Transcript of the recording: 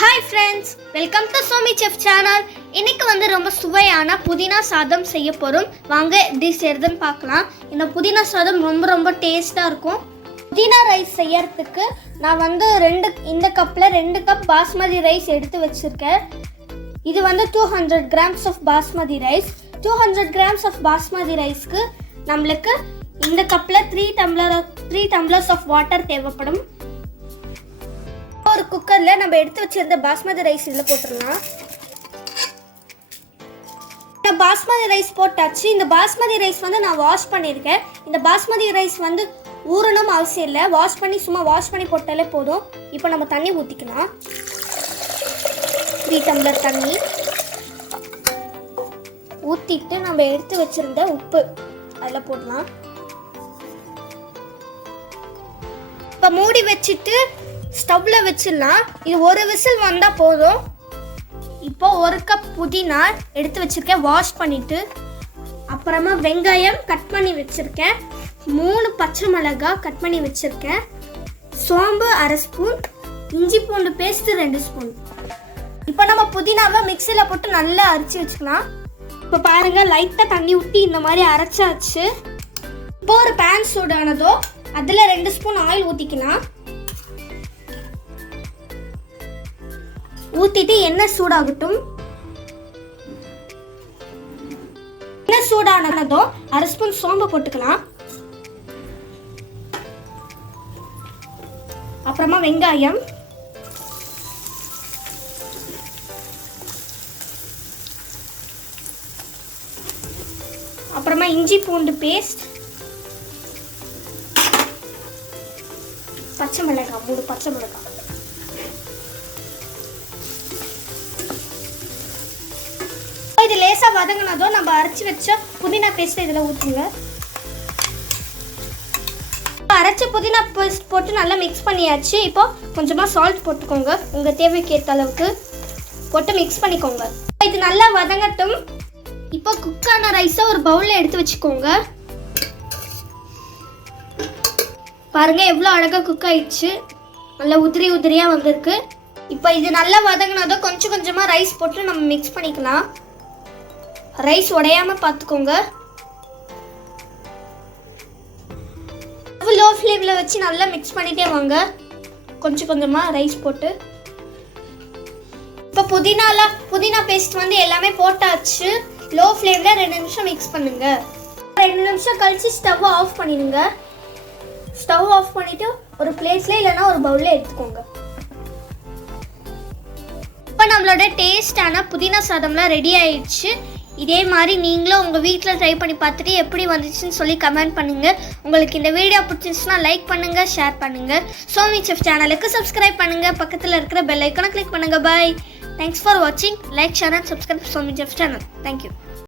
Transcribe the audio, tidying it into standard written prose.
Hi friends, welcome to Somi chef channel. இன்னைக்கு வந்து ரொம்ப சுவையான புதினா சாதம் செய்ய போகிறோம். வாங்க எப்படி செய்யறதுன்னு பார்க்கலாம். இந்த புதினா சாதம் ரொம்ப டேஸ்ட்டாக இருக்கும். புதினா ரைஸ் செய்யறதுக்கு நான் வந்து இந்த கப்பில் 2 கப் பாஸ்மதி ரைஸ் எடுத்து வச்சுருக்கேன். இது வந்து 200 grams of basmati rice. 200 grams of basmati ரைஸ்க்கு நம்மளுக்கு இந்த கப்பில் 3 டம்ளர்ஸ் ஆஃப் வாட்டர் தேவைப்படும். ஒரு குக்கரில் நம்ம எடுத்து வச்சிருந்த பாஸ்மதி ரைஸ் இதில் போட்டுடலாம். இந்த பாஸ்மதி ரைஸ் போட்டாச்சு. இந்த பாஸ்மதி ரைஸ் வந்து நான் வாஷ் பண்ணியிருக்கேன். இந்த பாஸ்மதி ரைஸ் வந்து ஊறணும் அவசியம் இல்லை. சும்மா வாஷ் பண்ணி போட்டாலே போதும். இப்போ நம்ம தண்ணி ஊற்றிக்கலாம். 3 டம்ளர் தண்ணி ஊற்றிட்டு நம்ம எடுத்து வச்சிருந்த உப்பு அதில் போடலாம். இப்போ மூடி வச்சுட்டு ஸ்டவ்வில் வச்சிடலாம். இது ஒரு விசில் வந்தால் போதும். இப்போ 1 கப் புதினா எடுத்து வச்சுருக்கேன், வாஷ் பண்ணிவிட்டு. அப்புறமா வெங்காயம் கட் பண்ணி வச்சுருக்கேன். 3 பச்சை மிளகாய் கட் பண்ணி வச்சுருக்கேன். சோம்பு 1/2 ஸ்பூன், இஞ்சி பூண்டு பேஸ்ட்டு 2 ஸ்பூன். இப்போ நம்ம புதினாவை மிக்சியில் போட்டு நல்லா அரைச்சி வச்சுக்கலாம். இப்போ பாருங்கள், லைட்டாக தண்ணி ஊற்றி இந்த மாதிரி அரைச்சாச்சு. இப்போ ஒரு பேன் சூடானதோ அதில் 2 ஸ்பூன் ஆயில் ஊற்றிக்கலாம். ஊற்றிட்டு எண்ணெய் சூடாகட்டும். எண்ணெய் சூடானதோ 1/2 ஸ்பூன் சோம்பு போட்டுக்கலாம். அப்புறமா வெங்காயம், அப்புறமா இஞ்சி பூண்டு பேஸ்ட், பச்சை மிளகாய் 3 பச்சை மிளகாய். இது லேசாக வதங்கினதோ நம்ம அரைச்சி வச்ச புதினா பேஸ்ட் இதில் ஊற்றுங்க. அரைச்ச புதினா பேஸ்ட் போட்டு நல்லா மிக்ஸ் பண்ணியாச்சு. இப்போ கொஞ்சமாக சால்ட் போட்டுக்கோங்க. உங்கள் தேவைக்கு ஏற்ற அளவுக்கு போட்டு மிக்ஸ் பண்ணிக்கோங்க. இது நல்லா வதங்கட்டும். இப்போ குக்கான ரைஸை ஒரு பவுலில் எடுத்து வச்சுக்கோங்க. பாருங்க எவ்வளோ அழகாக குக் ஆயிடுச்சு. நல்லா உதிரியாக வந்திருக்கு. இப்போ இது நல்லா வதங்கினதோ கொஞ்சமாக ரைஸ் போட்டு நம்ம மிக்ஸ் பண்ணிக்கலாம். ரைஸ் உடையாம பார்த்துக்கோங்க. லோ ஃப்ளேமில் வச்சு நல்லா மிக்ஸ் பண்ணிட்டே வாங்க. கொஞ்சமாக ரைஸ் போட்டு. இப்போ புதினா பேஸ்ட் வந்து எல்லாமே போட்டாச்சு. லோ ஃப்ளேமில் 2 நிமிஷம் மிக்ஸ் பண்ணுங்க. 2 நிமிஷம் கழிச்சு ஸ்டவ் ஆஃப் பண்ணிடுங்க. ஸ்டவ் ஆஃப் பண்ணிட்டு ஒரு பிளேட்ல இல்லைன்னா ஒரு பவுலில் எடுத்துக்கோங்க. இப்போ நம்மளோட டேஸ்டான புதினா சாதம்லாம் ரெடி ஆயிடுச்சு. இதே மாதிரி நீங்களும் உங்கள் வீட்டில் ட்ரை பண்ணி பார்த்துட்டு எப்படி வந்துச்சுன்னு சொல்லி கமெண்ட் பண்ணுங்கள். உங்களுக்கு இந்த வீடியோ பிடிச்சிருந்துச்சுன்னா லைக் பண்ணுங்கள், ஷேர் பண்ணுங்கள். சோமி செஃப் சேனலுக்கு சப்ஸ்கிரைப் பண்ணுங்கள். பக்கத்தில் இருக்கிற பெல் ஐக்கானை கிளிக் பண்ணுங்கள். பாய். தேங்க்ஸ் ஃபார் வாட்சிங். Like, share and subscribe Somi chef channel. Thank you.